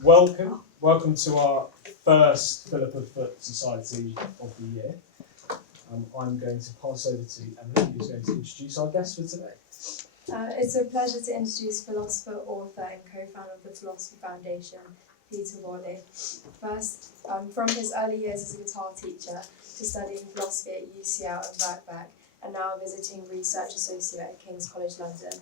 Welcome to our first Philippa Foot Society of the year. I'm going to pass over to Emily, who's going to introduce our guest for today. It's a pleasure to introduce philosopher, author and co-founder of the Philosophy Foundation, Peter Worley. First, from his early years as a guitar teacher to studying philosophy at UCL and Birkbeck, and now visiting research associate at King's College London,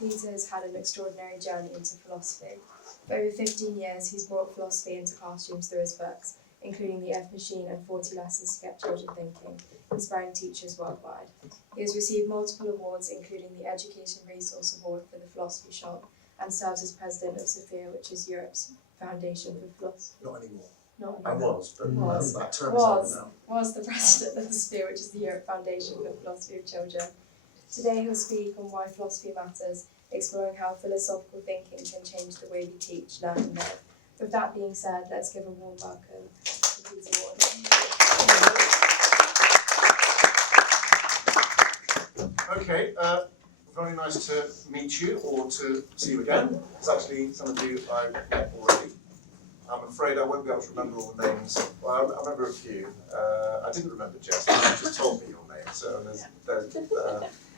Peter has had an extraordinary journey into philosophy. For over 15 years, he's brought philosophy into classrooms through his books, including The F Machine and 40 Lessons to Get Children Thinking, inspiring teachers worldwide. He has received multiple awards, including the Education Resource Award for the Philosophy Shop, and serves as president of Sophia, which is Europe's foundation for philosophy. Not anymore. Not I anymore. was, but that term Was. is over now. Was the president of the Sophia, which is the Europe Foundation for Philosophy of Children. Today he'll speak on why philosophy matters, exploring how philosophical thinking can change the way we teach, learn and live. With that being said, let's give a warm welcome to Peter Worley. Okay, very nice to meet you or to see you again. It's actually some of you I've met already. I'm afraid I won't be able to remember all the names. Well, I remember a few. I didn't remember Jess, you just told me your name. So there's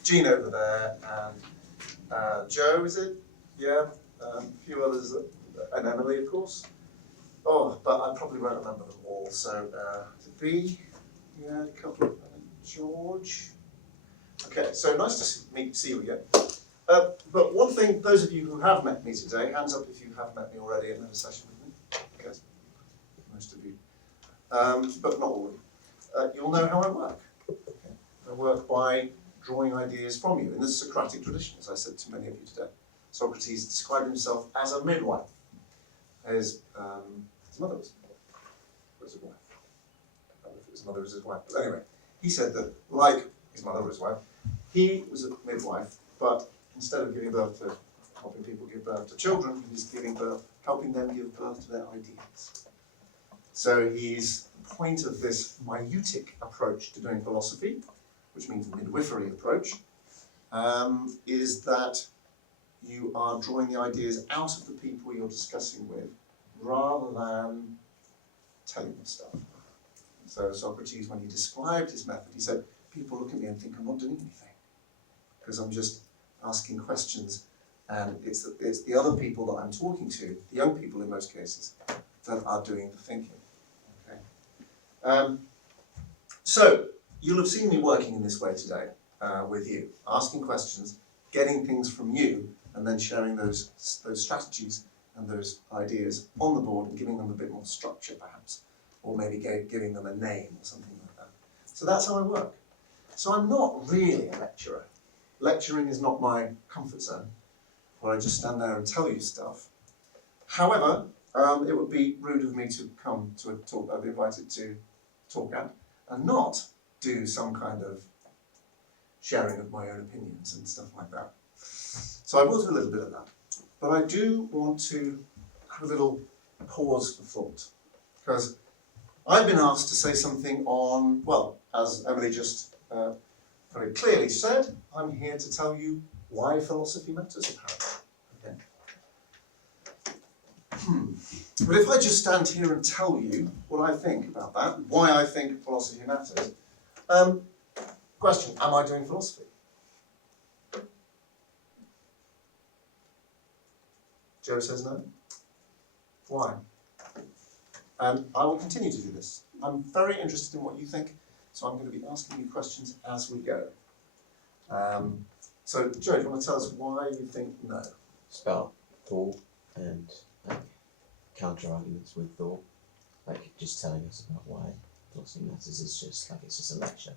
Jean over there and Joe, is it? Yeah, a few others, and Emily, of course. Oh, but I probably won't remember them all. So, B, yeah, a couple of George. Okay, so nice to see you again. But one thing, those of you who have met me today, hands up if you have met me already and had a session with me. Okay, most of you, but not all of you. You'll know how I work. Okay. I work by drawing ideas from you in the Socratic tradition, as I said to many of you today. Socrates described himself as a midwife. His mother was his wife. I don't know if his mother was his wife, but anyway, he said that, like his mother was his wife, he was a midwife, but instead of giving birth to, helping people give birth to children, he's helping them give birth to their ideas. So the point of this myotic approach to doing philosophy, which means midwifery approach, is that you are drawing the ideas out of the people you're discussing with, rather than telling them stuff. So Socrates, when he described his method, he said, people look at me and think I'm not doing anything, because I'm just asking questions, and it's the other people that I'm talking to, the young people in most cases, that are doing the thinking. Okay. So you'll have seen me working in this way today with you, asking questions, getting things from you, and then sharing those strategies and those ideas on the board and giving them a bit more structure, perhaps, or maybe giving them a name or something like that. So that's how I work. So I'm not really a lecturer. Lecturing is not my comfort zone, where I just stand there and tell you stuff. However, it would be rude of me to come to a talk I've been invited to talk at and not do some kind of sharing of my own opinions and stuff like that. So I will do a little bit of that. But I do want to have a little pause for thought, because I've been asked to say something on, well, as Emily just very clearly said, I'm here to tell you why philosophy matters, apparently. Okay. But if I just stand here and tell you what I think about that, why I think philosophy matters, question, am I doing philosophy? Joe says no. Why? And I will continue to do this. I'm very interested in what you think, so I'm going to be asking you questions as we go. So, Joe, do you want to tell us why you think no? It's about thought and counter arguments with thought. Like just telling us about why philosophy matters is just like it's just a lecture.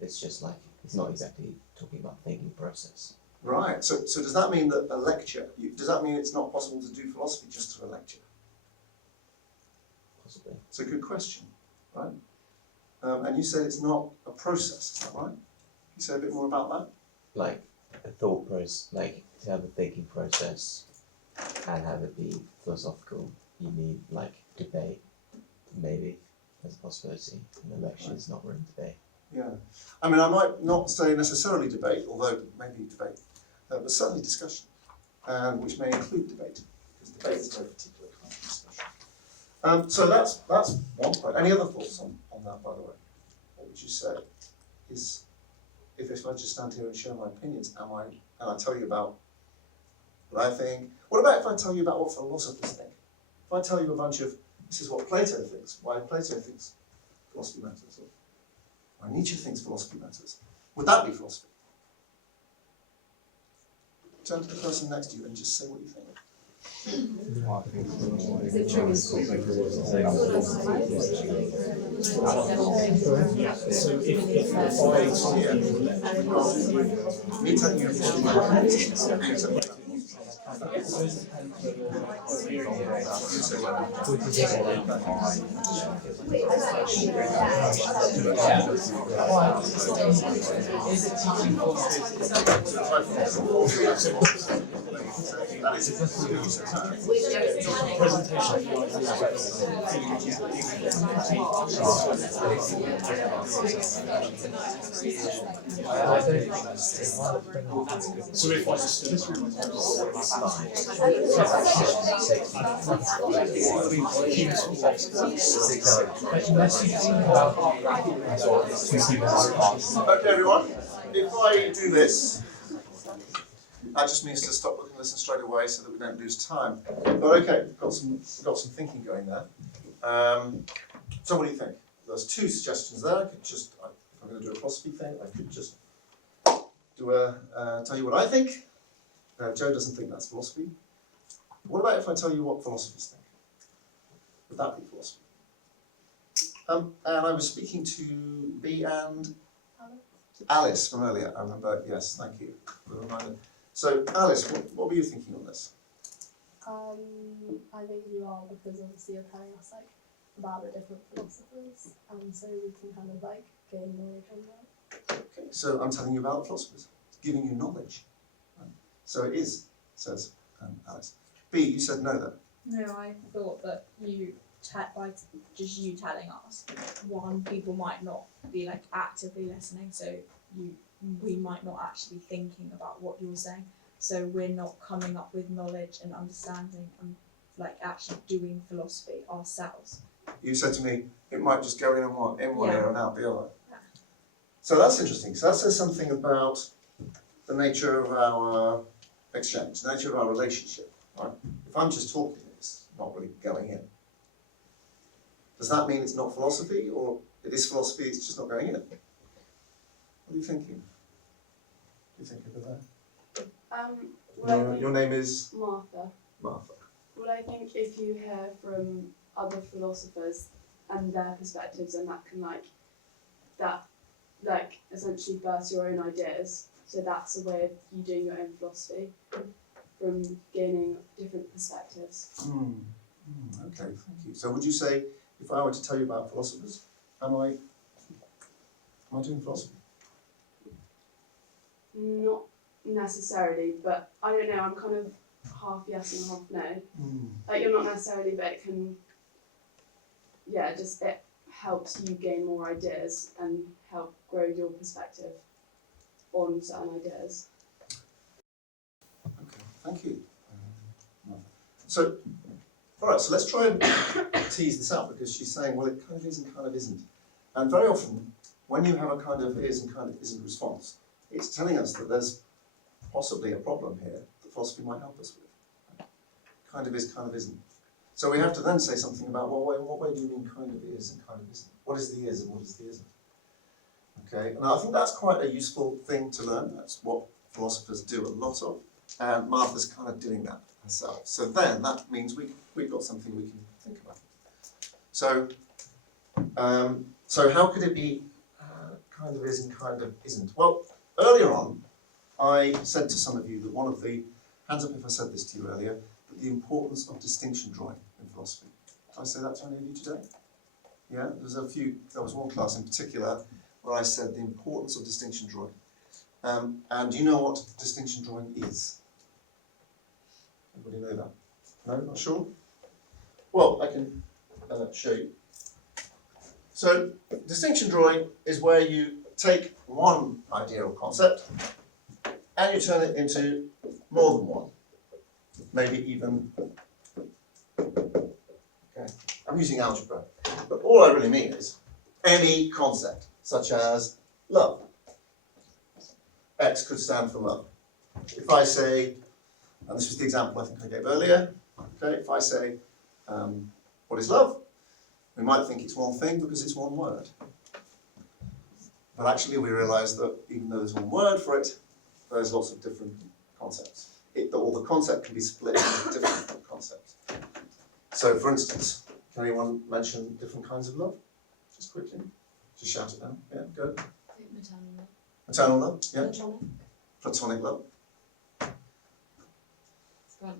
It's just like it's not exactly talking about the thinking process. Right. So does that mean that a lecture? Does that mean it's not possible to do philosophy just through a lecture? Possibly. It's a good question, right? And you said it's not a process. Is that right? Can you say a bit more about that? Like a thought process, like to have a thinking process and have it be philosophical, you need like debate, maybe, as a possibility. And a lecture is not really debate. Yeah. I mean, I might not say necessarily debate, although maybe debate, but certainly discussion, which may include debate, because debate is a very particular discussion. So that's one point. Any other thoughts on that, by the way? What would you say is, if I just stand here and share my opinions, and I tell you about what I think? What about if I tell you about what philosophers think? If I tell you a bunch of, this is what Plato thinks, why Plato thinks philosophy matters, or why Nietzsche thinks philosophy matters, would that be philosophy? Turn to the person next to you and just say what you think. So if I Me telling you So if I just Okay, everyone, if I do this, that just means to stop looking and listen straight away so that we don't lose time. But okay, got some thinking going there. So what do you think? There's two suggestions there. I could just, if I'm going to do a philosophy thing, I could just tell you what I think. Joe doesn't think that's philosophy. What about if I tell you what philosophers think? Would that be philosophy? And I was speaking to B and Alice from earlier. I remember. Yes, thank you for the reminder. So Alice, what were you thinking on this? I think you are, because obviously you're telling us like about the different philosophers, so we can kind of like gain knowledge on that. Okay, so I'm telling you about philosophers, giving you knowledge. So it is, says Alice. B, you said no then. No, I thought that by just you telling us, one, people might not be like actively listening, so we might not actually be thinking about what you're saying, so we're not coming up with knowledge and understanding and like actually doing philosophy ourselves. You said to me, it might just go in one ear and out the other. Yeah. So that's interesting. So that says something about the nature of our exchange, the nature of our relationship. Right? If I'm just talking, it's not really going in. Does that mean it's not philosophy, or it is philosophy, it's just not going in? What are you thinking? What do you think of that? Your name is? Martha. Martha. Well, I think if you hear from other philosophers and their perspectives, and that can essentially burst your own ideas. So that's a way of you doing your own philosophy, from gaining different perspectives. Okay, thank you. So would you say, if I were to tell you about philosophers, am I doing philosophy? Not necessarily, but I don't know, I'm kind of half yes and half no. Like you're not necessarily, but it can, it helps you gain more ideas and help grow your perspective on certain ideas. Okay, thank you. So, all right, so let's try and tease this out, because she's saying, well, it kind of is and kind of isn't. And very often, when you have a kind of is and kind of isn't response, it's telling us that there's possibly a problem here that philosophy might help us with. Kind of is, kind of isn't. So we have to then say something about, well, in what way do you mean kind of is and kind of isn't? What is the is and what is the isn't? Okay, and I think that's quite a useful thing to learn. That's what philosophers do a lot of, and Martha's kind of doing that herself. So then that means we've got something we can think about. So, so how could it be kind of is and kind of isn't? Well, earlier on, I said to some of you that one of the, hands up if I said this to you earlier, that the importance of distinction drawing in philosophy. Did I say that to any of you today? Yeah, there was one class in particular where I said the importance of distinction drawing. And do you know what distinction drawing is? Everybody know that? No, not sure? Well, I can show you. So, distinction drawing is where you take one idea or concept and you turn it into more than one, maybe even Okay, I'm using algebra, but all I really mean is any concept, such as love. X could stand for love. If I say, and this was the example I think I gave earlier, okay, if I say, what is love? We might think it's one thing because it's one word. But actually we realise that even though there's one word for it, there's lots of different concepts. Or the concept can be split into different concepts. So for instance, can anyone mention different kinds of love? Just quickly. Just shout it down. Yeah, go. Maternal love. Maternal love, yeah. Platonic. Platonic love. It's got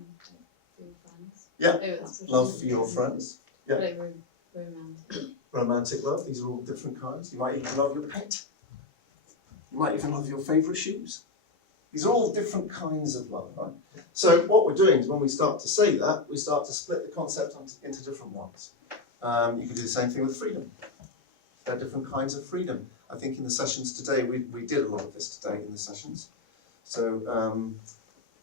for your friends. Yeah. Oh, that's Love for your friends. Yeah. Like romantic. Romantic love, these are all different kinds. You might even love your pet. You might even love your favourite shoes. These are all different kinds of love, right? So what we're doing is when we start to say that, we start to split the concept into different ones. You can do the same thing with freedom. There are different kinds of freedom. I think in the sessions today, we did a lot of this today in the sessions. So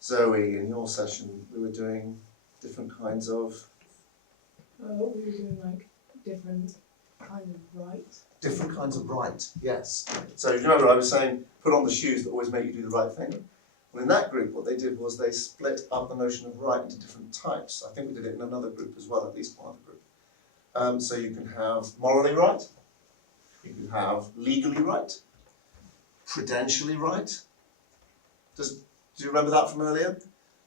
Zoe, in your session, we were doing different kinds of... We were doing like different kind of right. Different kinds of right, yes. So you remember I was saying, put on the shoes that always make you do the right thing? Well, in that group, what they did was they split up the notion of right into different types. I think we did it in another group as well, at least one other group. So you can have morally right, you can have legally right, prudentially right. Do you remember that from earlier?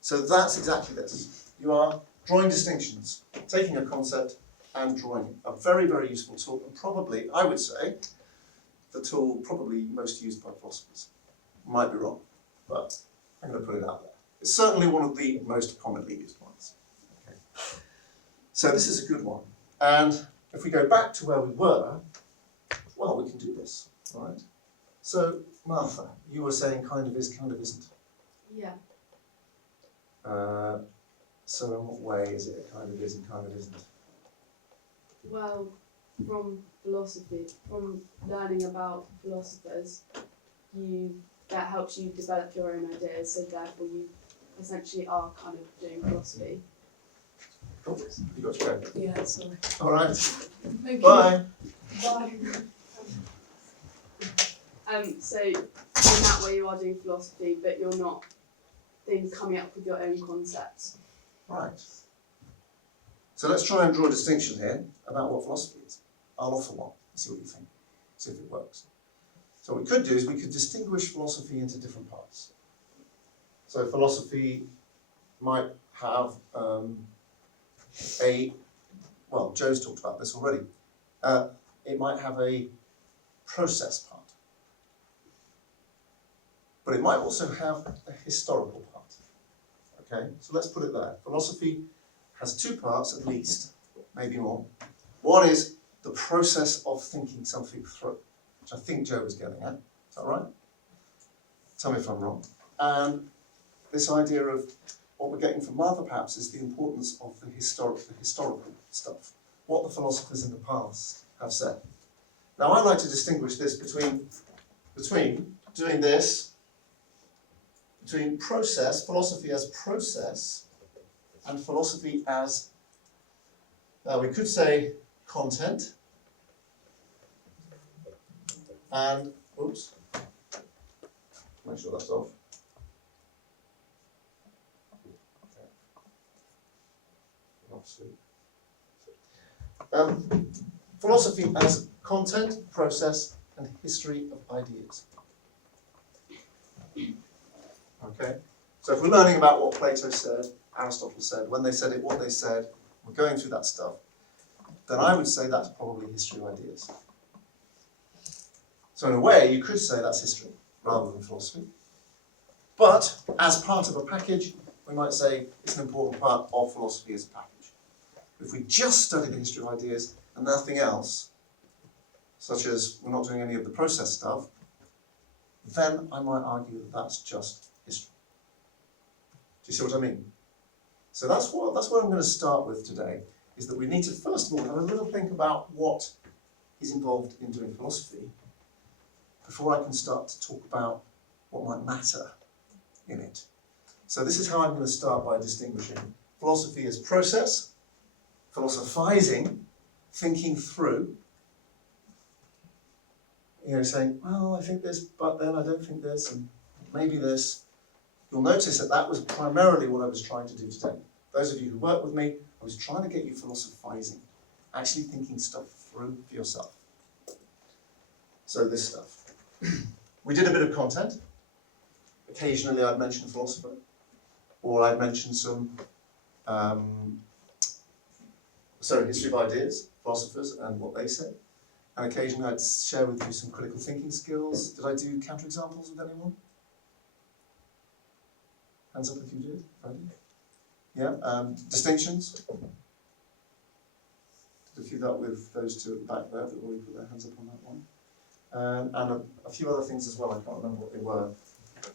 So that's exactly this. You are drawing distinctions, taking a concept and drawing it. A very, very useful tool, and probably, I would say, the tool probably most used by philosophers. Might be wrong, but I'm going to put it out there. It's certainly one of the most commonly used ones. Okay. So this is a good one. And if we go back to where we were, well, we can do this, right? So, Martha, you were saying kind of is, kind of isn't. Yeah. So in what way is it a kind of is and kind of isn't? Well, from philosophy, from learning about philosophers, that helps you develop your own ideas, so therefore you essentially are kind of doing philosophy. Cool. You got to go. Yeah, sorry. All right. Thank Bye. Bye. So in that way you are doing philosophy, but you're not then coming up with your own concepts. Right. So let's try and draw a distinction here about what philosophy is. I'll offer one and see what you think. See if it works. So what we could do is we could distinguish philosophy into different parts. So philosophy might have well, Joe's talked about this already. It might have a process part. But it might also have a historical part. Okay, so let's put it there. Philosophy has two parts at least, maybe more. One is the process of thinking something through, which I think Joe was getting at. Is that right? Tell me if I'm wrong. And this idea of what we're getting from Martha perhaps is the importance of the historical stuff, what the philosophers in the past have said. Now I like to distinguish this between doing this, between process, philosophy as process, and philosophy as, we could say, content, and, oops, make sure that's off. Philosophy as content, process, and history of ideas. Okay, so if we're learning about what Plato said, Aristotle said, when they said it, what they said, we're going through that stuff, then I would say that's probably history of ideas. So in a way, you could say that's history, rather than philosophy. But as part of a package, we might say it's an important part of philosophy as a package. If we just study the history of ideas and nothing else, such as we're not doing any of the process stuff, then I might argue that that's just history. Do you see what I mean? So that's what I'm going to start with today, is that we need to first of all have a little think about what is involved in doing philosophy before I can start to talk about what might matter in it. So this is how I'm going to start by distinguishing philosophy as process philosophizing, thinking through, saying, well, I think this, but then I don't think this, and maybe this. You'll notice that that was primarily what I was trying to do today. Those of you who work with me, I was trying to get you philosophizing, actually thinking stuff through for yourself. So this stuff. We did a bit of content. Occasionally I'd mention philosopher, or I'd mention some history of ideas, philosophers and what they say. And occasionally I'd share with you some critical thinking skills. Did I do counterexamples with anyone? Hands up if you did. Yeah. Distinctions. Did a few that with those two at the back there that already put their hands up on that one. And a few other things as well. I can't remember what they were.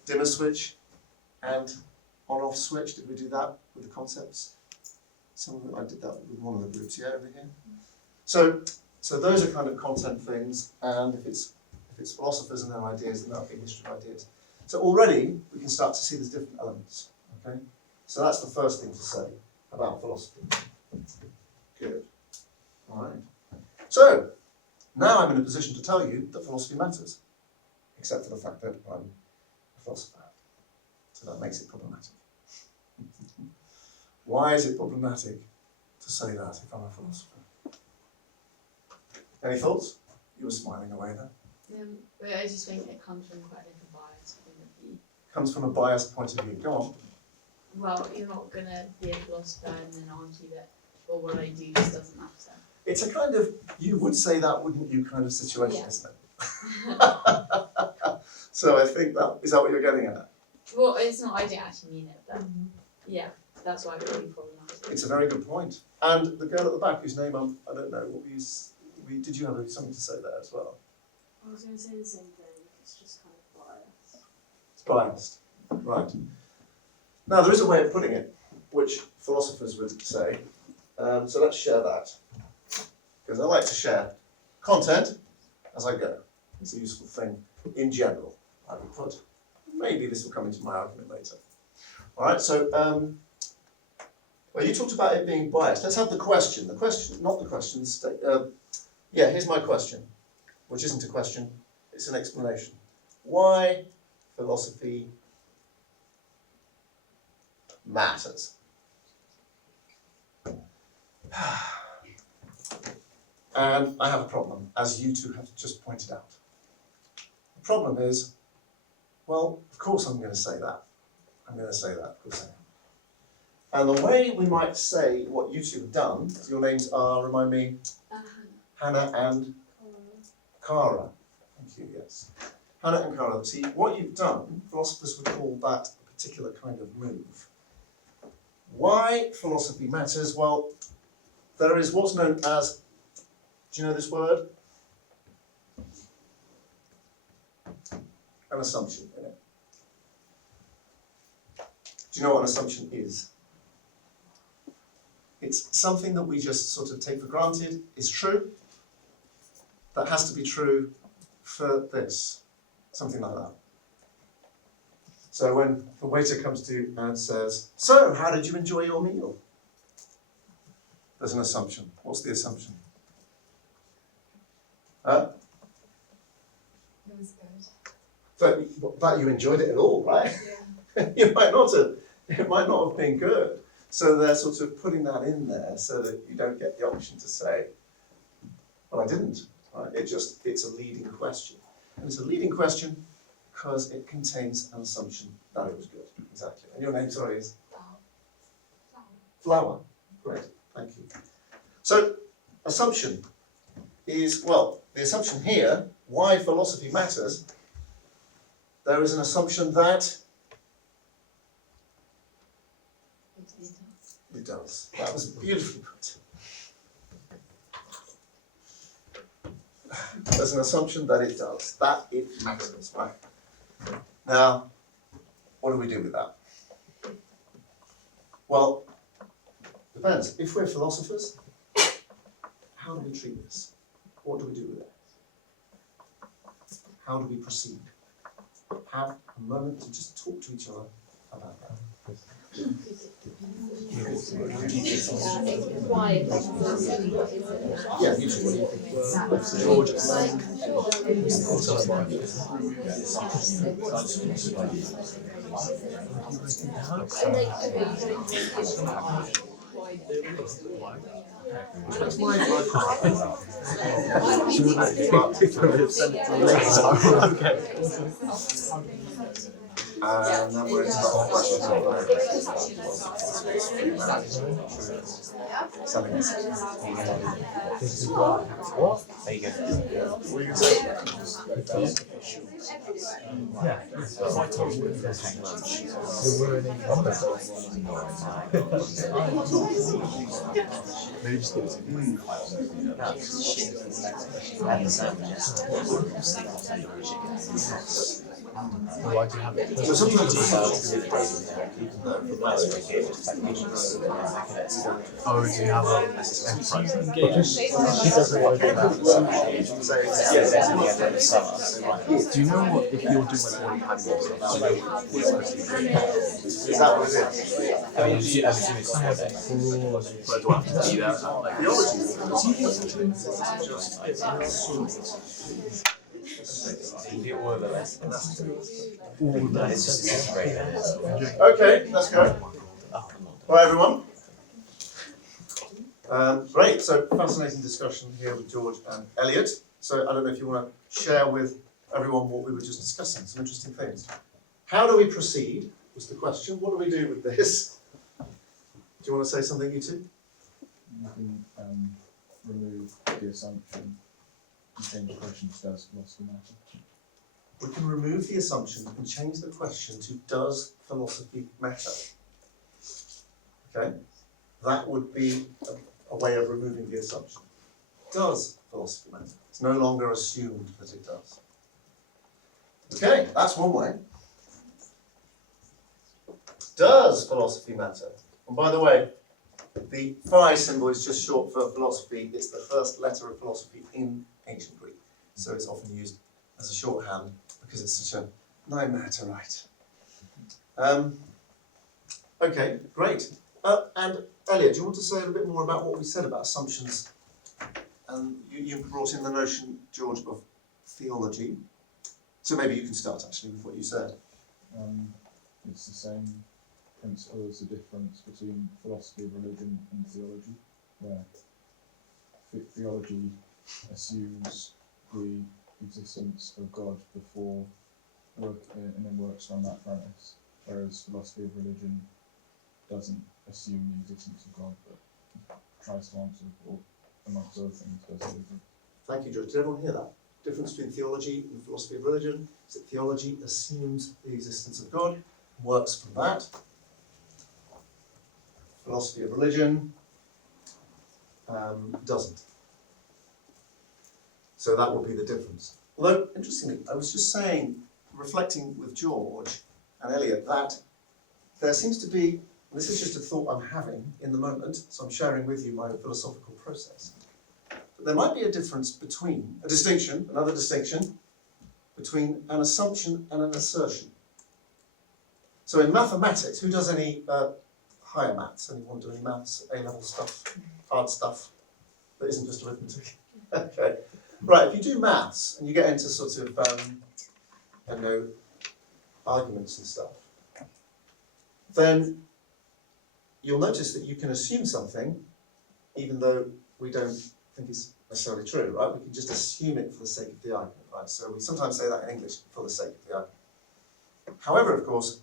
Dimmer switch and on-off switch. Did we do that with the concepts? I did that with one of the groups. Yeah, over here. So those are kind of content things. And if it's philosophers and their ideas, then that'll be history of ideas. So already we can start to see there's different elements. Okay. So that's the first thing to say about philosophy. Good. All right. So now I'm in a position to tell you that philosophy matters, except for the fact that I'm a philosopher. So that makes it problematic. Why is it problematic to say that if I'm a philosopher? Any thoughts? You were smiling away there. But I just think it comes from quite a biased point of view. Comes from a biased point of view. Go on. Well, you're not going to be a philosopher and then argue that, well, what I do just doesn't matter. It's a kind of, you would say that, wouldn't you, kind of situation, isn't it? So I think is that what you're getting at? Well, it's not, I don't actually mean it, but yeah, that's why it would be problematic. It's a very good point. And the girl at the back, whose name I don't know, did you have something to say there as well? I was going to say the same thing. It's just kind of biased. It's biased, right. Now, there is a way of putting it, which philosophers would say. So let's share that. Because I like to share content as I go. It's a useful thing in general, I would put. Maybe this will come into my argument later. All right, so, well, you talked about it being biased. Let's have the question. The question, not the question. Yeah, here's my question, which isn't a question, it's an explanation. Why philosophy matters? And I have a problem, as you two have just pointed out. The problem is, well, of course I'm going to say that. I'm going to say that, of course I am. And the way we might say what you two have done, your names are, remind me, Hannah and Cara. Thank you, yes. Hannah and Cara. See, what you've done, philosophers would call that a particular kind of move. Why philosophy matters? Well, there is what's known as, do you know this word? An assumption in it. Do you know what an assumption is? It's something that we just sort of take for granted is true. That has to be true for this. Something like that. So when the waiter comes to you and says, so, how did you enjoy your meal? There's an assumption. What's the assumption? It was good. So that you enjoyed it at all, right? Yeah. You might not have. It might not have been good. So they're sort of putting that in there so that you don't get the option to say, well, I didn't. Right? It's a leading question. And it's a leading question because it contains an assumption that it was good. Exactly. And your name, sorry, is? Flower. Great. Thank you. So, assumption is, well, the assumption here, why philosophy matters, there is an assumption that it does. That was beautifully put. There's an assumption that it does, that it matters, right? Now, what do we do with that? Well, depends. If we're philosophers, how do we treat this? What do we do with it? How do we proceed? Have a moment to just talk to each other about that? Yeah, you two, what do you think? George, That's my part. Okay. And then we're into the whole question of something else. What? There you go. What are you going to say? Yeah. Maybe just give it to me. And the sandwiches. Why do you have it? So sometimes it's Oh, do you have She doesn't want to do that. Do you know what, if you're doing like boarding animals, Is that what it is? I mean, she has to do it I have today. fraud, but do I have to be there? Like, You do all of the lessons. all It's that. just great. Okay, let's go. Right, everyone. Great, so fascinating discussion here with George and Elliot. So I don't know if you want to share with everyone what we were just discussing, some interesting things. How do we proceed was the question. What do we do with this? Do you want to say something, you two? You can remove the assumption and change the question to does philosophy matter? We can remove the assumption and change the question to does philosophy matter? Okay, that would be a way of removing the assumption. Does philosophy matter? It's no longer assumed that it does. Okay, that's one way. Does philosophy matter? And by the way, the phi symbol is just short for philosophy. It's the first letter of philosophy in ancient Greek. So it's often used as a shorthand because it's such a nine matter, right? Okay, great. And Elliot, do you want to say a little bit more about what we said about assumptions? You brought in the notion, George, of theology. So maybe you can start actually with what you said. It's the same principle as the difference between philosophy of religion and theology, where theology assumes the existence of God before and then works on that premise, whereas philosophy of religion doesn't assume the existence of God, but tries to answer, or amongst other things, does it. Thank you, George. Did everyone hear that? Difference between theology and philosophy of religion is that theology assumes the existence of God, works from that. Philosophy of religion doesn't. So that would be the difference. Although, interestingly, I was just saying, reflecting with George and Elliot, that there seems to be, this is just a thought I'm having in the moment, so I'm sharing with you my philosophical process. But there might be a difference between, another distinction, between an assumption and an assertion. So in mathematics, who does any higher maths? Anyone do any maths, A-level stuff, hard stuff that isn't just arithmetic? Okay. Right, if you do maths and you get into sort of, arguments and stuff, then you'll notice that you can assume something even though we don't think it's necessarily true, right? We can just assume it for the sake of the argument, right? So we sometimes say that in English, for the sake of the argument. However, of course,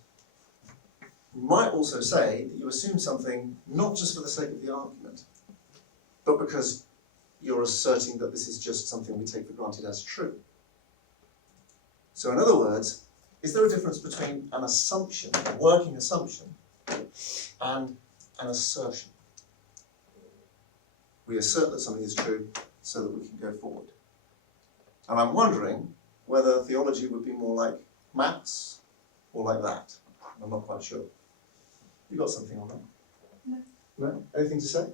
you might also say that you assume something not just for the sake of the argument, but because you're asserting that this is just something we take for granted as true. So in other words, is there a difference between an assumption, a working assumption, and an assertion? We assert that something is true so that we can go forward. And I'm wondering whether theology would be more like maths or like that. I'm not quite sure. You got something on that? No. No? Anything to say?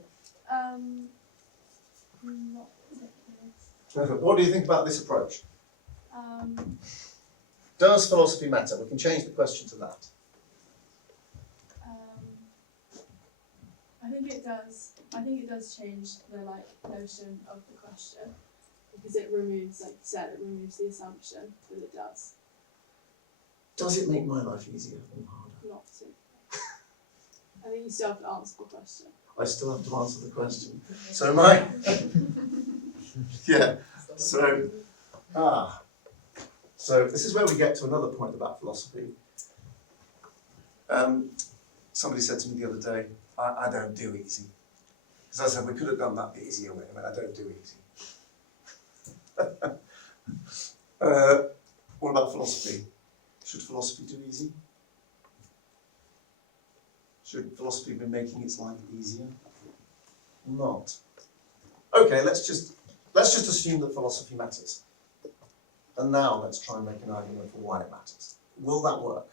Not particularly. What do you think about this approach? Um, Does philosophy matter? We can change the question to that. I think it does. I think it does change the notion of the question, because it removes, like you said, it removes the assumption that it does. Does it make my life easier or harder? Not particularly. I think you still have to answer the question. I still have to answer the question. So my yeah. So so this is where we get to another point about philosophy. Somebody said to me the other day, I don't do easy. Because I said we could have done that the easier way. I mean, I don't do easy. What about philosophy? Should philosophy do easy? Should philosophy be making its life easier? Not. Okay, let's just assume that philosophy matters. And now let's try and make an argument for why it matters. Will that work?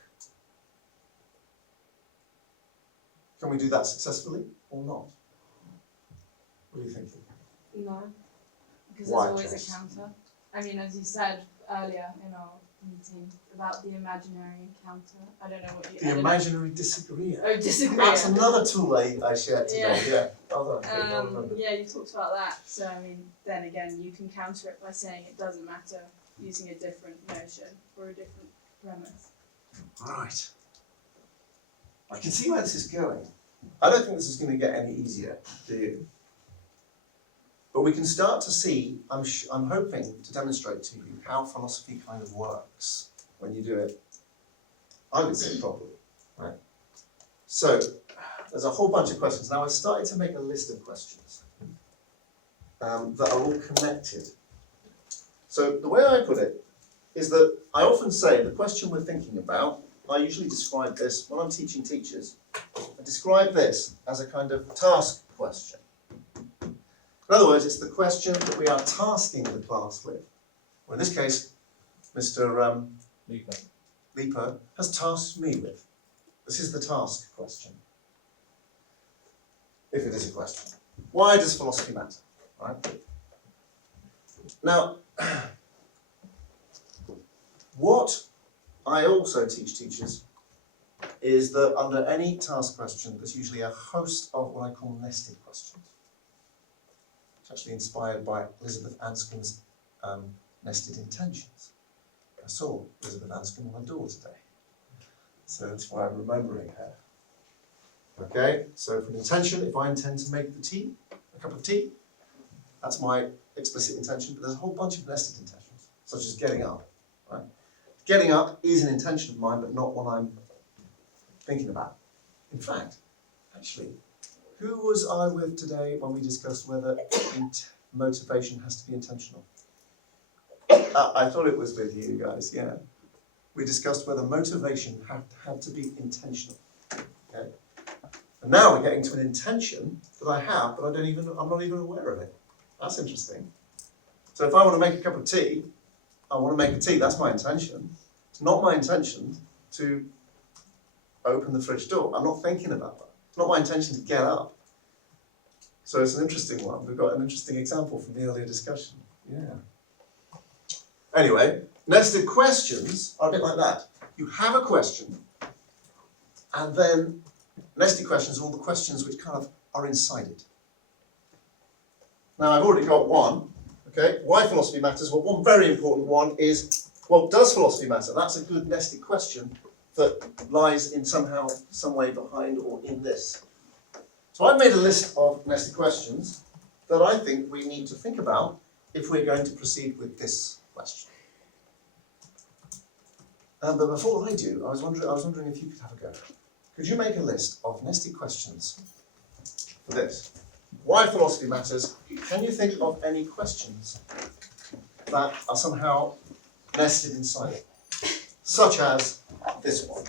Can we do that successfully or not? What are you thinking? No, because Why, there's always Jess? a counter. I mean, as you said earlier in our meeting about the imaginary encounter. I don't know what you. The imaginary disagreeer. Oh, disagree. That's another tool I shared today. Yeah. Oh, that's good. I remember. Yeah, you talked about that. So I mean, then again, you can counter it by saying it doesn't matter, using a different notion or a different premise. Right. I can see where this is going. I don't think this is going to get any easier, do you? But we can start to see, I'm hoping to demonstrate to you how philosophy kind of works when you do it, I would say properly, right? So, there's a whole bunch of questions. Now I've started to make a list of questions that are all connected. So the way I put it is that I often say the question we're thinking about, I usually describe this, when I'm teaching teachers, I describe this as a kind of task question. In other words, it's the question that we are tasking the class with. Or in this case, Mr. Leaper has tasked me with. This is the task question. If it is a question. Why does philosophy matter? Right? Now, what I also teach teachers is that under any task question, there's usually a host of what I call nested questions. It's actually inspired by Elizabeth Anscombe's nested intentions. I saw Elizabeth Anscombe on my door today, so that's why I'm remembering her. Okay, so for an intention, if I intend to make the tea, a cup of tea, that's my explicit intention, but there's a whole bunch of nested intentions, such as getting up. Right? Getting up is an intention of mine, but not one I'm thinking about. In fact, actually, who was I with today when we discussed whether motivation has to be intentional? I thought it was with you guys, yeah. We discussed whether motivation had to be intentional. Okay? And now we're getting to an intention that I have, but I'm not even aware of it. That's interesting. So if I want to make a cup of tea, I want to make a tea, that's my intention. It's not my intention to open the fridge door. I'm not thinking about that. It's not my intention to get up. So it's an interesting one. We've got an interesting example from the earlier discussion. Yeah. Anyway, nested questions are a bit like that. You have a question, and then nested questions are all the questions which kind of are inside it. Now I've already got one. Okay, why philosophy matters? Well, one very important one is, well, does philosophy matter? That's a good nested question that lies in somehow, some way behind or in this. So I've made a list of nested questions that I think we need to think about if we're going to proceed with this question. But before I do, I was wondering if you could have a go. Could you make a list of nested questions for this? Why philosophy matters? Can you think of any questions that are somehow nested inside it? Such as this one.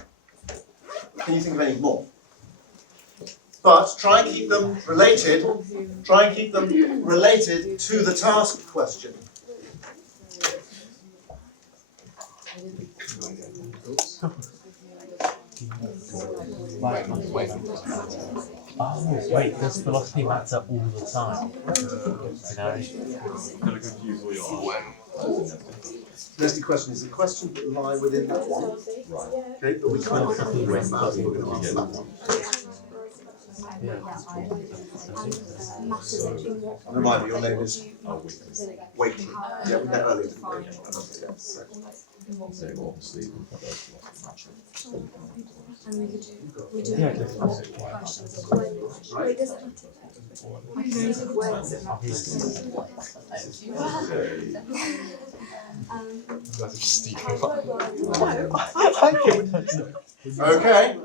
Can you think of any more? But try and keep them related. Try and keep them related to the task question. Oh, wait, does philosophy matter all the time? Nested question is a question that lie within that one. Okay, but we can't think about it. We're going to answer that one. Remind me, your name is Wakey. Yeah, we met earlier, didn't we? So obviously we've got those And we could do Yeah, questions of when. Wait, does it matter? Okay.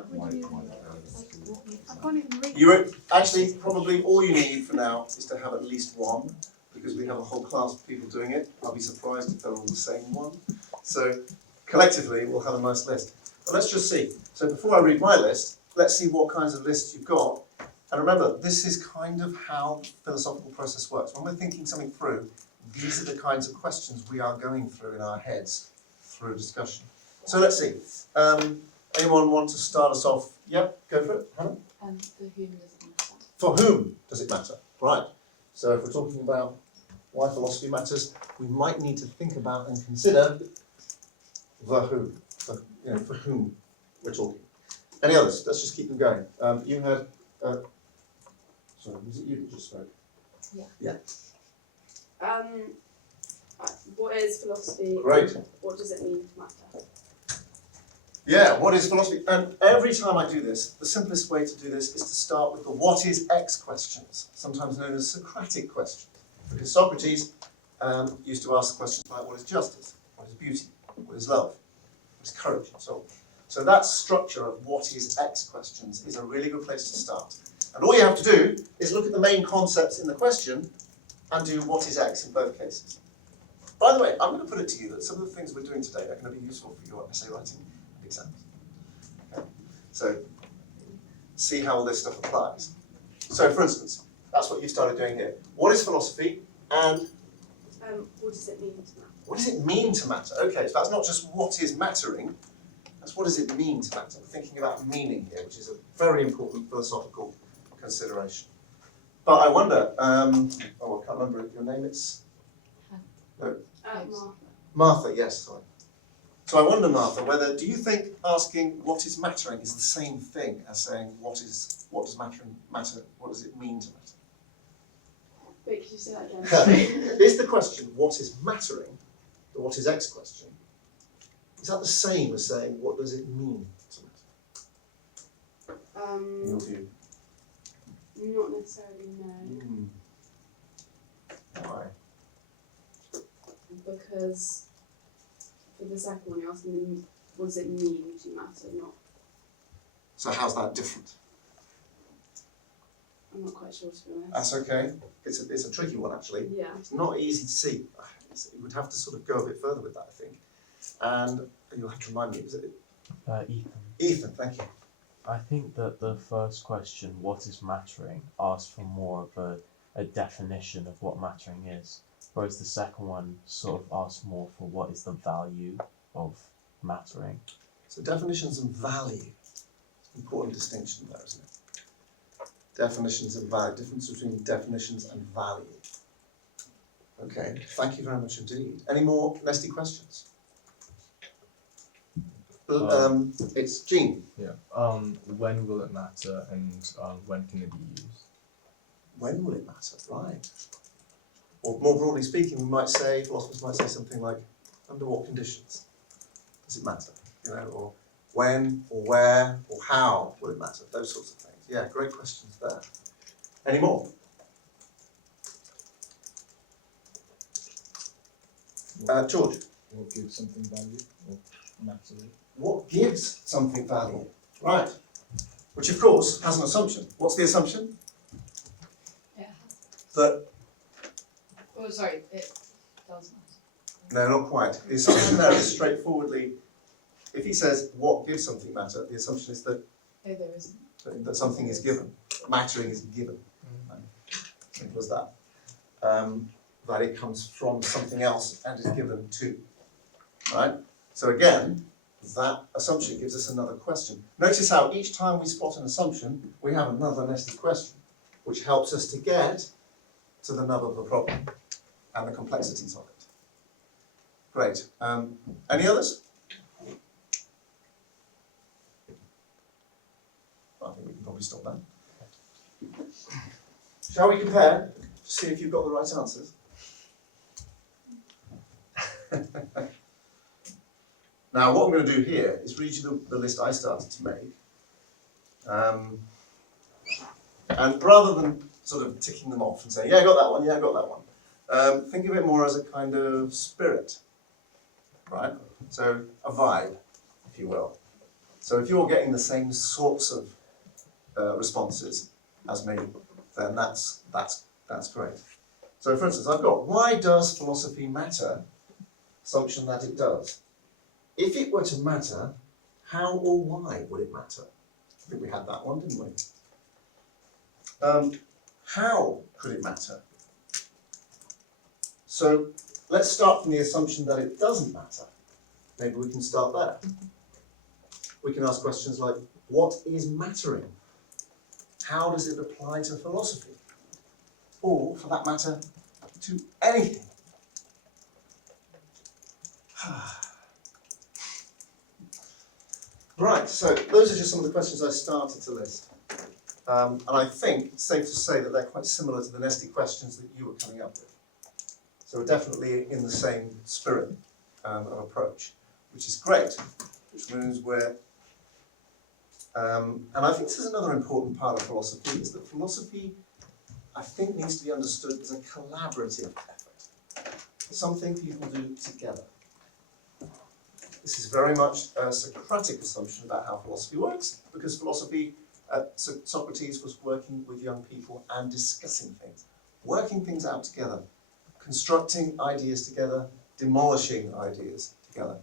You were, actually, probably all you need for now is to have at least one, because we have a whole class of people doing it. I'll be surprised if they're all the same one. So collectively, we'll have a nice list. But let's just see. So before I read my list, let's see what kinds of lists you've got. And remember, this is kind of how the philosophical process works. When we're thinking something through, these are the kinds of questions we are going through in our heads through a discussion. So let's see. Anyone want to start us off? Yep, go for it, Hannah. For whom does it matter? For whom does it matter? Right. So if we're talking about why philosophy matters, we might need to think about and consider the who, for whom we're talking. Any others? Let's just keep them going. You had, sorry, was it you that just spoke? Yeah. What is philosophy? Great. What does it mean to matter? Yeah, what is philosophy? And every time I do this, the simplest way to do this is to start with the what is X questions, sometimes known as Socratic questions. Because Socrates used to ask questions like what is justice, what is beauty, what is love, what is courage, and so on. So that structure of what is X questions is a really good place to start. And all you have to do is look at the main concepts in the question and do what is X in both cases. By the way, I'm going to put it to you that some of the things we're doing today are going to be useful for your essay writing exams. Okay. So see how all this stuff applies. So for instance, that's what you started doing here. What is philosophy and What does it mean to matter? what does it mean to matter? Okay, so that's not just what is mattering, that's what does it mean to matter. We're thinking about meaning here, which is a very important philosophical consideration. But I wonder, I can't remember your name, it's? No. Martha. Martha, yes, sorry. So I wonder, Martha, whether, do you think asking what is mattering is the same thing as saying what does mattering matter, what does it mean to matter? Wait, could you say that again? Is the question what is mattering, the what is X question, is that the same as saying what does it mean to matter? In your view? Not necessarily, no. Why? Because for the second one, you're asking them, what does it mean to matter? Not. So how's that different? I'm not quite sure, to be honest. That's okay. It's a tricky one, actually. Yeah. It's not easy to see. You would have to sort of go a bit further with that, I think. And you'll have to remind me, was it? Ethan. Ethan, thank you. I think that the first question, what is mattering, asks for more of a definition of what mattering is, whereas the second one sort of asks more for what is the value of mattering. So definitions and value. It's an important distinction there, isn't it? Definitions and value, difference between definitions and value. Okay, thank you very much indeed. Any more nesty questions? It's Jean. Yeah. When will it matter, and when can it be used? When will it matter? Right. Or more broadly speaking, we might say, philosophers might say something like, under what conditions does it matter? You know, or when, or where, or how will it matter? Those sorts of things. Yeah, great questions there. Any more? George. What gives something value or matter? What gives something value? Right. Which of course has an assumption. What's the assumption? Yeah. That, Oh, sorry, it does no, not quite. The assumption there is straightforwardly, if he says what gives something matter, the assumption is that matter. No, there isn't. that something is given. Mattering is given. Simple as that. That it comes from something else and is given to. Right? So again, that assumption gives us another question. Notice how each time we spot an assumption, we have another nested question, which helps us to get to the nub of the problem and the complexities of it. Great. Any others? I think we can probably stop that. Shall we compare to see if you've got the right answers? Now, what I'm going to do here is read you the list I started to make. And rather than sort of ticking them off and saying, yeah, I got that one, yeah, I got that one, think of it more as a kind of spirit, right? So a vibe, if you will. So if you're getting the same sorts of responses as me, then that's great. So for instance, I've got, why does philosophy matter? Assumption that it does. If it were to matter, how or why would it matter? I think we had that one, didn't we? How could it matter? So let's start from the assumption that it doesn't matter. Maybe we can start there. We can ask questions like, what is mattering? How does it apply to philosophy? Or, for that matter, to anything? Right, so those are just some of the questions I started to list. And I think it's safe to say that they're quite similar to the nested questions that you were coming up with. So we're definitely in the same spirit of approach, which is great, which means we're... and I think this is another important part of philosophy, is that philosophy, I think, needs to be understood as a collaborative effort. Something people do together. This is very much a Socratic assumption about how philosophy works, because philosophy, Socrates was working with young people and discussing things, working things out together, constructing ideas together, demolishing ideas together.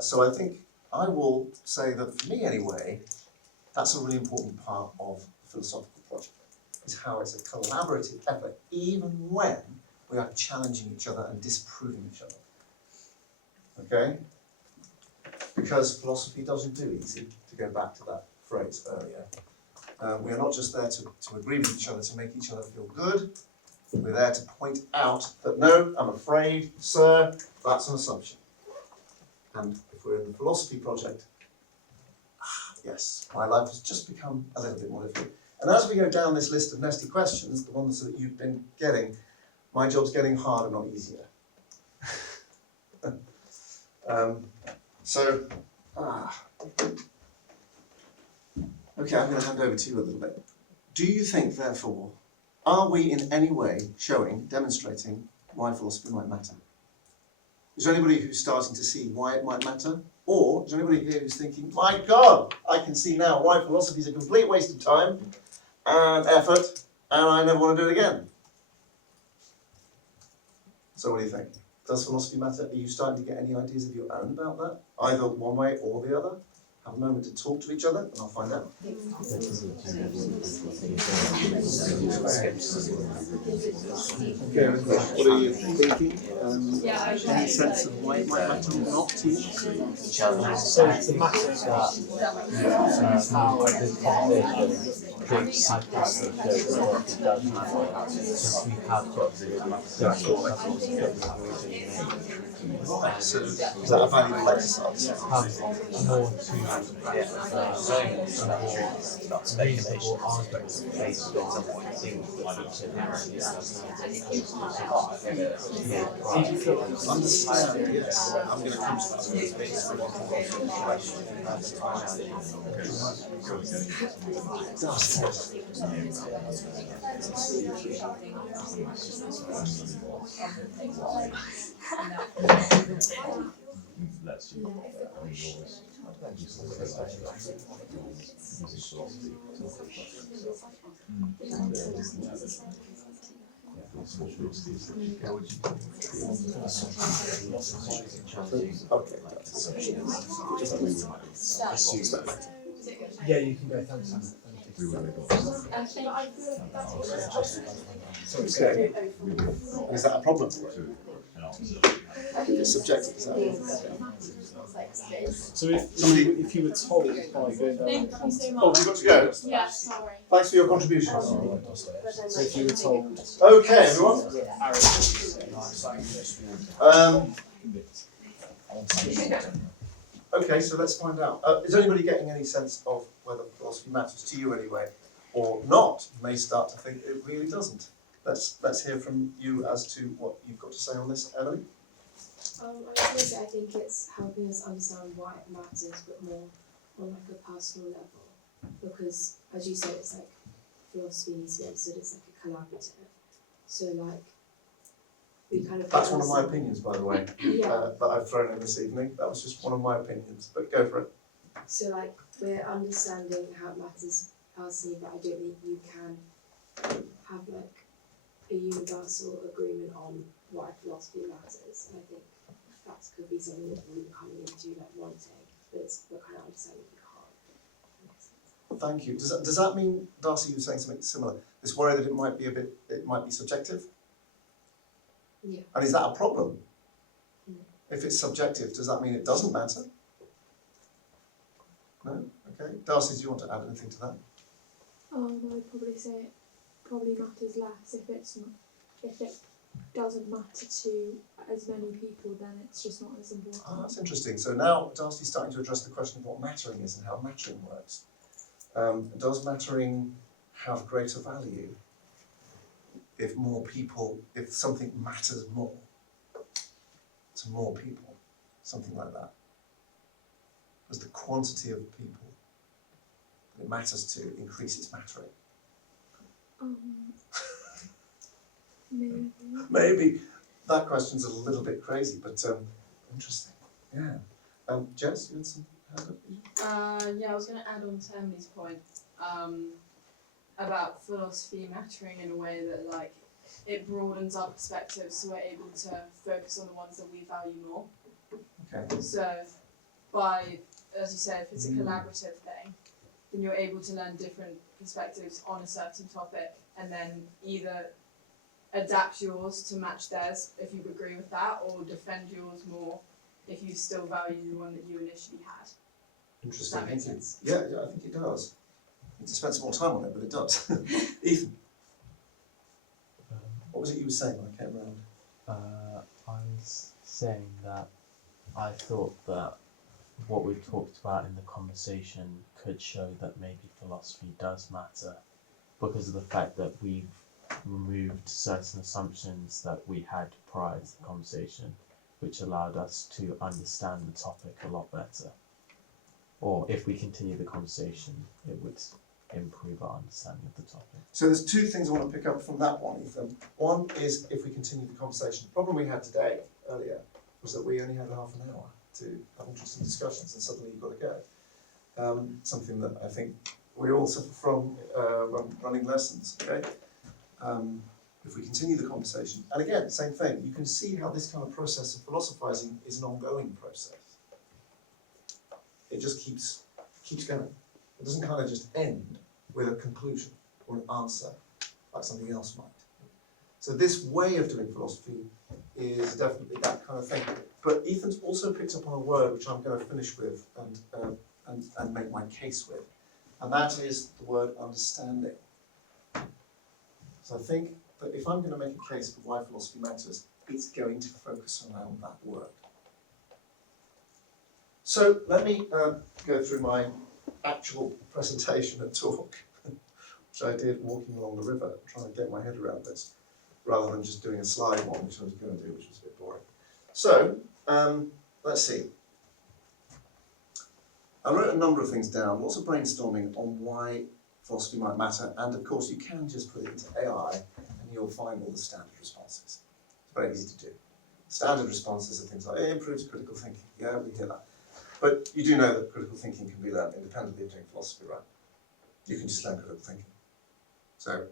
So I think I will say that for me anyway, that's a really important part of the philosophical project, is how it's a collaborative effort, even when we are challenging each other and disproving each other. Okay? Because philosophy doesn't do easy, to go back to that phrase earlier. We are not just there to agree with each other, to make each other feel good. We're there to point out that, no, I'm afraid, sir, that's an assumption. And if we're in the philosophy project, yes, my life has just become a little bit more difficult. And as we go down this list of nested questions, the ones that you've been getting, my job's getting harder, not easier. Okay, I'm going to hand over to you a little bit. Do you think, therefore, are we in any way demonstrating why philosophy might matter? Is there anybody who's starting to see why it might matter? Or is there anybody here who's thinking, my God, I can see now why philosophy is a complete waste of time and effort, and I never want to do it again? So what do you think? Does philosophy matter? Are you starting to get any ideas of your own about that? Either one way or the other? Have a moment to talk to each other, and I'll find out. Okay, what are you thinking? Any sense of why it might matter or not to you? So the matter is that how this conversation creates hypothesis that it does matter, because we have got So is that a valuable exercise? have more to reasonable arguments based on things that Understand, yes. I'm going to come to that. yeah, you can go. Thanks. Okay. Is that a problem? It's subjective, is that a problem? So if you were told by going down, Thank you so much. Oh, you've got to go. Yeah, sorry. Thanks for your contributions. so if you were told, Okay, everyone. Okay, so let's find out. Is anybody getting any sense of whether philosophy matters to you anyway? or not. You may start to think it really doesn't. Let's hear from you as to what you've got to say on this, Emily. I was going to say, I think it's helping us understand why it matters, but more on like a personal level. Because, as you said, it's like philosophy needs to be understood, it's like a collaborative. So, like, we kind of. That's one of my opinions, by the way, Yeah. that I've thrown in this evening. That was just one of my opinions, but go for it. So, like, we're understanding how it matters personally, but I don't think you can have, like, a universal agreement on why philosophy matters. And I think that could be something that we're coming into, like, wanting, but we're kind of understanding you can't. That makes sense. Thank you. Does that mean, Darcy, you were saying something similar? This worry that it might be subjective? Yeah. And is that a problem? No. If it's subjective, does that mean it doesn't matter? No? Okay. Darcy, do you want to add anything to that? I'd probably say it probably matters less if it doesn't matter to as many people, then it's just not as important. Oh, that's interesting. So now Darcy's starting to address the question of what mattering is and how mattering works. Does mattering have greater value if something matters more to more people, something like that? Does the quantity of people that it matters to increase its mattering? Maybe. Maybe. That question's a little bit crazy, but interesting. Yeah. Jess, you had some hand up? Yeah, I was going to add on to Emily's point about philosophy mattering in a way that, like, it broadens our perspectives, so we're able to focus on the ones that we value more. Okay. So, as you say, if it's a collaborative thing, then you're able to learn different perspectives on a certain topic, and then either adapt yours to match theirs if you agree with that, or defend yours more if you still value the one that you initially had. Interesting. Does that make Thank you. sense? Yeah, I think it does. I need to spend some more time on it, but it does. Ethan, what was it you were saying when I came around? I was saying that I thought that what we talked about in the conversation could show that maybe philosophy does matter because of the fact that we've removed certain assumptions that we had prior to the conversation, which allowed us to understand the topic a lot better. Or if we continue the conversation, it would improve our understanding of the topic. So there's two things I want to pick up from that one, Ethan. One is if we continue the conversation. The problem we had today, earlier, was that we only had half an hour to have interesting discussions and suddenly you've got to go. Something that I think we all suffer from running lessons, okay? If we continue the conversation, and again, same thing, you can see how this kind of process of philosophizing is an ongoing process. It just keeps going. It doesn't kind of just end with a conclusion or an answer like something else might. So this way of doing philosophy is definitely that kind of thing. But Ethan's also picked up on a word which I'm going to finish with and make my case with, and that is the word understanding. So I think that if I'm going to make a case for why philosophy matters, it's going to focus around that word. So let me go through my actual presentation and talk, which I did walking along the river, trying to get my head around this, rather than just doing a slide one, which I was going to do, which was a bit boring. So, let's see. I wrote a number of things down, lots of brainstorming on why philosophy might matter, and of course you can just put it into AI and you'll find all the standard responses. It's very easy to do. Standard responses are things like, it improves critical thinking. Yeah, we hear that. But you do know that critical thinking can be learned independently of doing philosophy, right? You can just learn critical thinking. So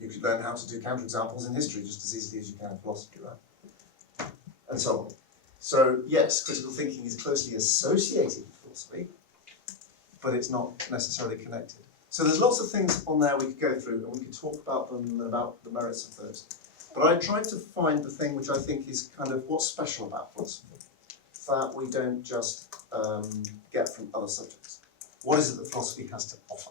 you could learn how to do counterexamples in history just as easily as you can in philosophy, right? And so on. So yes, critical thinking is closely associated with philosophy, but it's not necessarily connected. So there's lots of things on there we could go through and we could talk about them and about the merits of those. But I tried to find the thing which I think is kind of what's special about philosophy that we don't just get from other subjects. What is it that philosophy has to offer?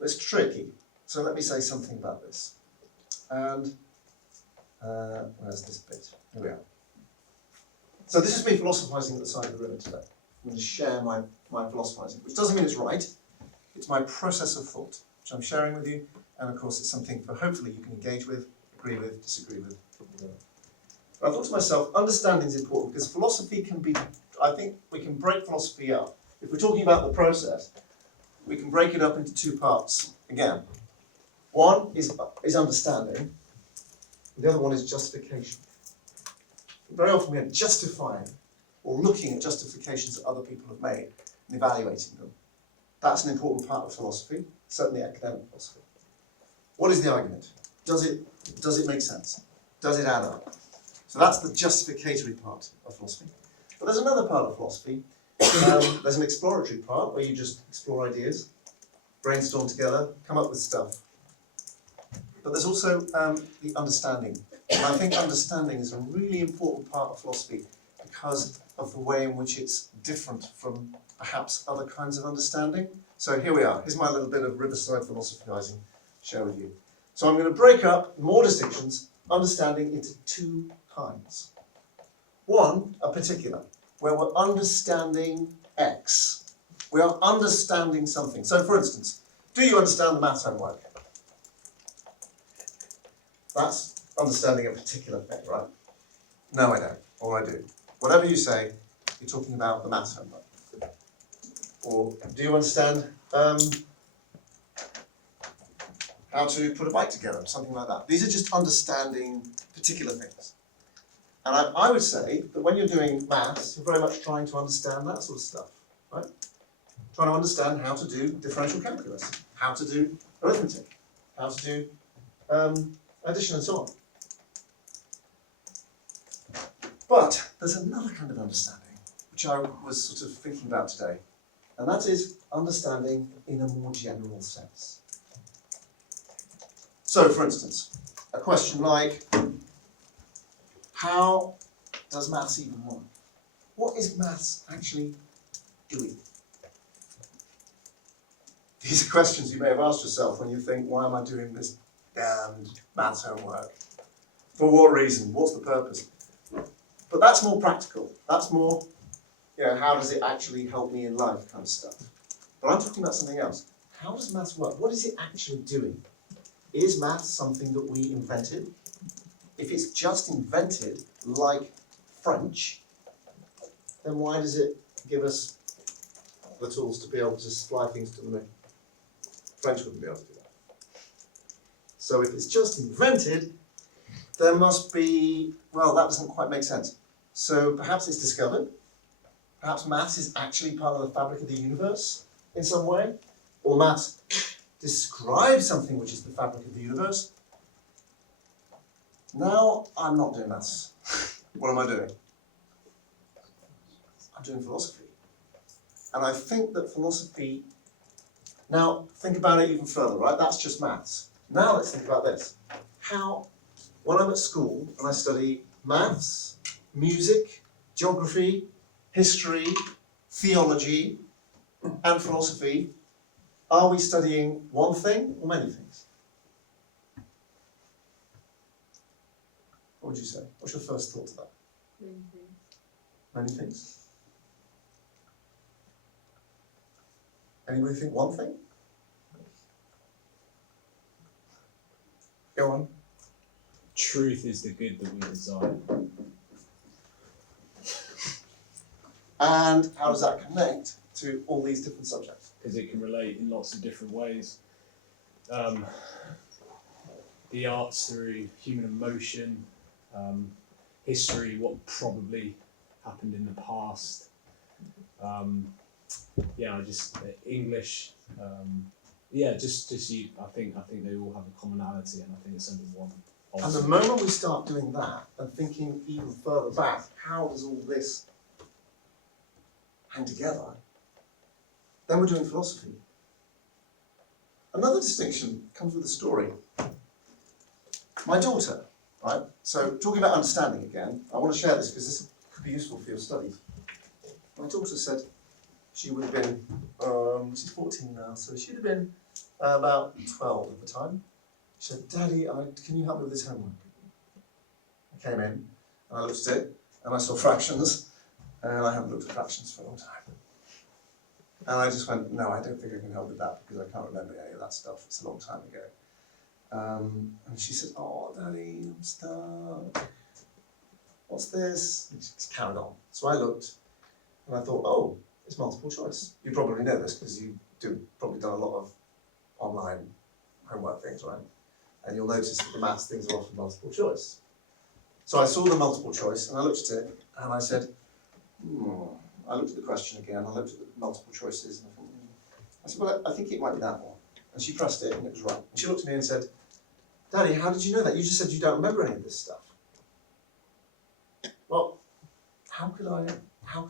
It's tricky, so let me say something about this. And where's this bit? Here we are. So this is me philosophizing at the side of the river today. I'm going to share my philosophizing, which doesn't mean it's right, It's my process of thought, which I'm sharing with you, and of course it's something for hopefully you can engage with, agree with, disagree with. But I thought to myself, understanding is important because philosophy can be, I think we can break philosophy up. If we're talking about the process, we can break it up into two parts. Again, one is understanding, and the other one is justification. Very often we are justifying or looking at justifications that other people have made and evaluating them. That's an important part of philosophy, certainly academic philosophy. What is the argument? Does it make sense? Does it add up? So that's the justificatory part of philosophy. But there's another part of philosophy. There's an exploratory part where you just explore ideas, brainstorm together, come up with stuff. But there's also the understanding. And I think understanding is a really important part of philosophy because of the way in which it's different from perhaps other kinds of understanding. So here we are. Here's my little bit of riverside philosophizing to share with you. So I'm going to break up more distinctions, understanding into two kinds. One, a particular, where we're understanding X. We are understanding something. So for instance, do you understand the maths homework? That's understanding a particular thing, right? No, I don't. Or I do. Whatever you say, you're talking about the maths homework. Or do you understand how to put a bike together, something like that. These are just understanding particular things. And I would say that when you're doing maths, you're very much trying to understand that sort of stuff, right? Trying to understand how to do differential calculus, how to do arithmetic, how to do addition and so on. But there's another kind of understanding, which I was sort of thinking about today, and that is understanding in a more general sense. So, for instance, a question like, how does maths even work? What is maths actually doing? These are questions you may have asked yourself when you think, why am I doing this damned maths homework? For what reason? What's the purpose? But that's more practical. That's more, how does it actually help me in life kind of stuff. But I'm talking about something else. How does maths work? What is it actually doing? Is maths something that we invented? If it's just invented, like French, then why does it give us the tools to be able to fly things to the moon? French wouldn't be able to do that. So if it's just invented, there must be, well, that doesn't quite make sense. So perhaps it's discovered. Perhaps maths is actually part of the fabric of the universe in some way. Or maths describes something which is the fabric of the universe. Now I'm not doing maths. What am I doing? I'm doing philosophy. And I think that philosophy, now think about it even further, right? That's just maths. Now let's think about this. How, when I'm at school and I study maths, music, geography, history, theology, and philosophy, are we studying one thing or many things? What would you say? What's your first thought to that? Many things. Many things? Anybody think one thing? Go on. Truth is the good that we desire. And how does that connect to all these different subjects? Because it can relate in lots of different ways. The arts through human emotion, history, what probably happened in the past. English. Just you. I think they all have a commonality, and I think it's under one. And the moment we start doing that and thinking even further back, how does all this hang together? Then we're doing philosophy. Another distinction comes with a story. My daughter, right? So talking about understanding again, I want to share this because this could be useful for your studies. My daughter said she would have been, she's 14 now, so she'd have been about 12 at the time. She said, Daddy, can you help me with this homework? I came in, and I looked at it, and I saw fractions, and I haven't looked at fractions for a long time. And I just went, no, I don't think I can help with that because I can't remember any of that stuff. It's a long time ago. And she said, oh, Daddy, I'm stuck. What's this? And she just carried on. So I looked and I thought, oh, it's multiple choice. You probably know this because you probably done a lot of online homework things, right? And you'll notice that the maths things are often multiple choice. So I saw the multiple choice and I looked at it and I said, I looked at the question again, I looked at the multiple choices and I thought, I said, well, I think it might be that one. And she pressed it and it was right. And she looked at me and said, Daddy, how did you know that? You just said you don't remember any of this stuff. Well, how could I have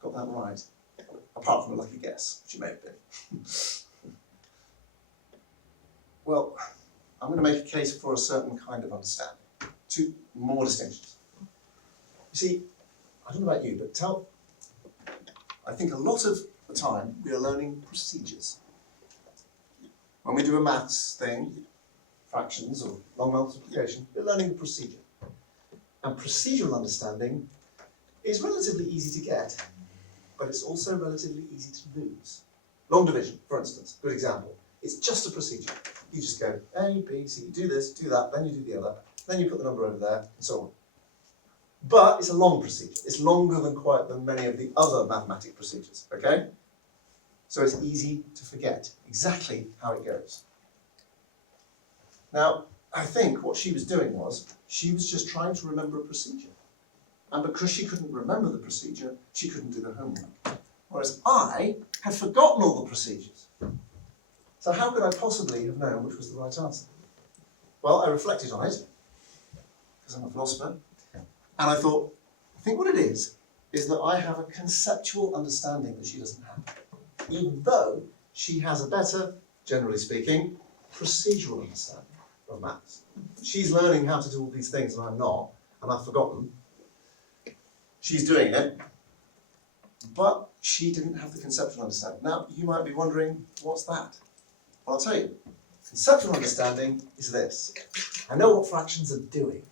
got that right? Apart from a lucky guess, which it may have been. Well, I'm going to make a case for a certain kind of understanding. Two more distinctions. You see, I don't know about you, but I think a lot of the time we are learning procedures. When we do a maths thing, fractions or long multiplication, we're learning the procedure. And procedural understanding is relatively easy to get, but it's also relatively easy to lose. Long division, for instance, good example. It's just a procedure. You just go A, B, C, do this, do that, then you do the other, then you put the number over there, and so on. But it's a long procedure. It's longer than many of the other mathematic procedures, okay? So it's easy to forget exactly how it goes. Now, I think what she was doing was, she was just trying to remember a procedure. And because she couldn't remember the procedure, she couldn't do the homework. Whereas I had forgotten all the procedures. So how could I possibly have known which was the right answer? Well, I reflected on it, because I'm a philosopher, and I thought, I think what it is that I have a conceptual understanding that she doesn't have. Even though she has a better, generally speaking, procedural understanding of maths. She's learning how to do all these things and I'm not, and I've forgotten. She's doing it, but she didn't have the conceptual understanding. Now, you might be wondering, what's that? Well, I'll tell you. Conceptual understanding is this. I know what fractions are doing.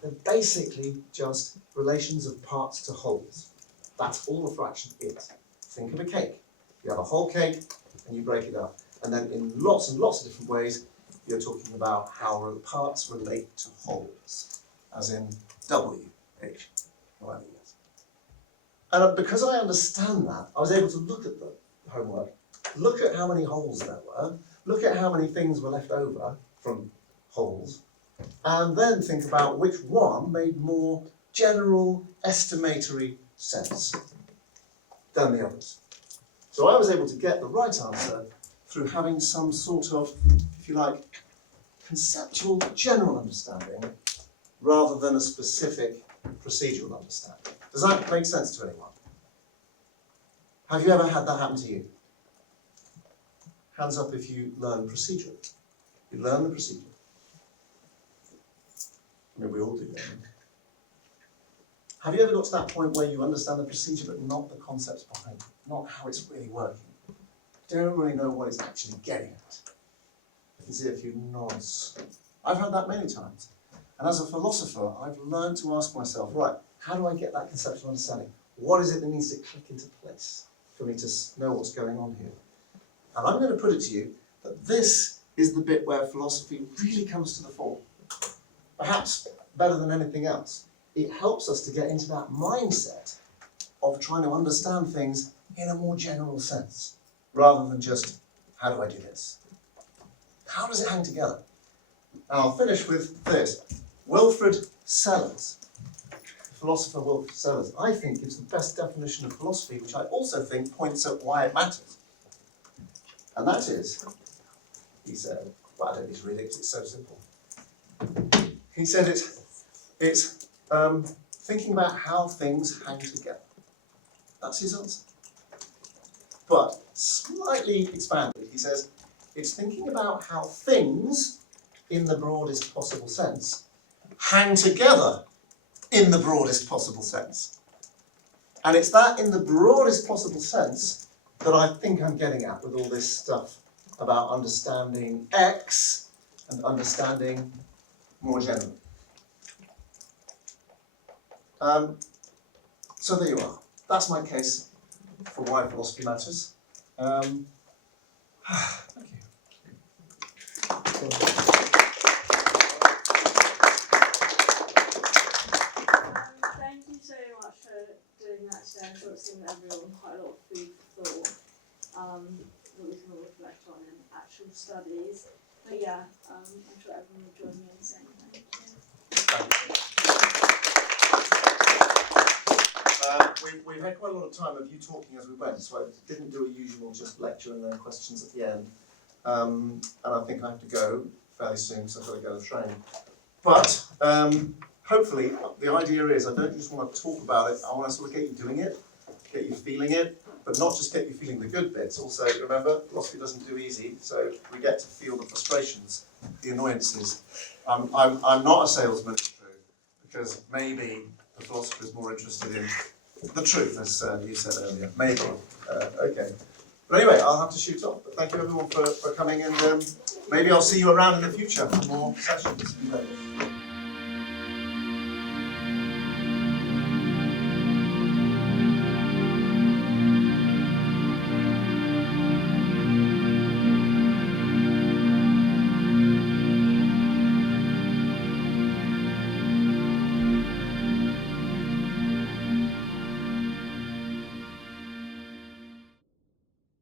They're basically just relations of parts to wholes. That's all a fraction is. Think of a cake. You have a whole cake and you break it up. And then in lots and lots of different ways, you're talking about how parts relate to wholes, as in W, H, whatever it is. And because I understand that, I was able to look at the homework, look at how many wholes there were, look at how many things were left over from wholes, and then think about which one made more general, estimatory sense than the others. So I was able to get the right answer through having some sort of, if you like, conceptual general understanding rather than a specific procedural understanding. Does that make sense to anyone? Have you ever had that happen to you? Hands up if you learn procedure. You learn the procedure. I mean, we all do that. Have you ever got to that point where you understand the procedure but not the concepts behind it, not how it's really working? You don't really know what it's actually getting at. I can see a few nods. I've had that many times. And as a philosopher, I've learned to ask myself, right, how do I get that conceptual understanding? What is it that needs to click into place for me to know what's going on here? And I'm going to put it to you that this is the bit where philosophy really comes to the fore. Perhaps better than anything else. It helps us to get into that mindset of trying to understand things in a more general sense, rather than just, how do I do this? How does it hang together? And I'll finish with this. Wilfrid Sellars, philosopher Wilfrid Sellars, I think gives the best definition of philosophy, which I also think points at why it matters. And that is, he said, well, I don't need to read it because it's so simple. He said it's thinking about how things hang together. That's his answer. But slightly expanded, he says, it's thinking about how things, in the broadest possible sense, hang together in the broadest possible sense. And it's that in the broadest possible sense that I think I'm getting at with all this stuff about understanding X and understanding more generally. So there you are. That's my case. for why philosophy matters. Thank you. Thank you so much for doing that today. I'm sure it's given everyone quite a lot of food for thought that we can all reflect on in actual studies. But yeah, I'm sure everyone will join me in saying thank you. We've had quite a lot of time of you talking as we went, so I didn't do a usual just lecture and then questions at the end. And I think I have to go fairly soon, so I've got to go to the train. But hopefully, the idea is I don't just want to talk about it, I want to sort of get you doing it, get you feeling it, but not just get you feeling the good bits. Also, remember, philosophy doesn't do easy, so we get to feel the frustrations, the annoyances. I'm not a salesman, it's true, because maybe the philosopher is more interested in the truth, as you said earlier. Maybe. Okay. But anyway, I'll have to shoot off. But thank you everyone for coming, and maybe I'll see you around in the future for more sessions.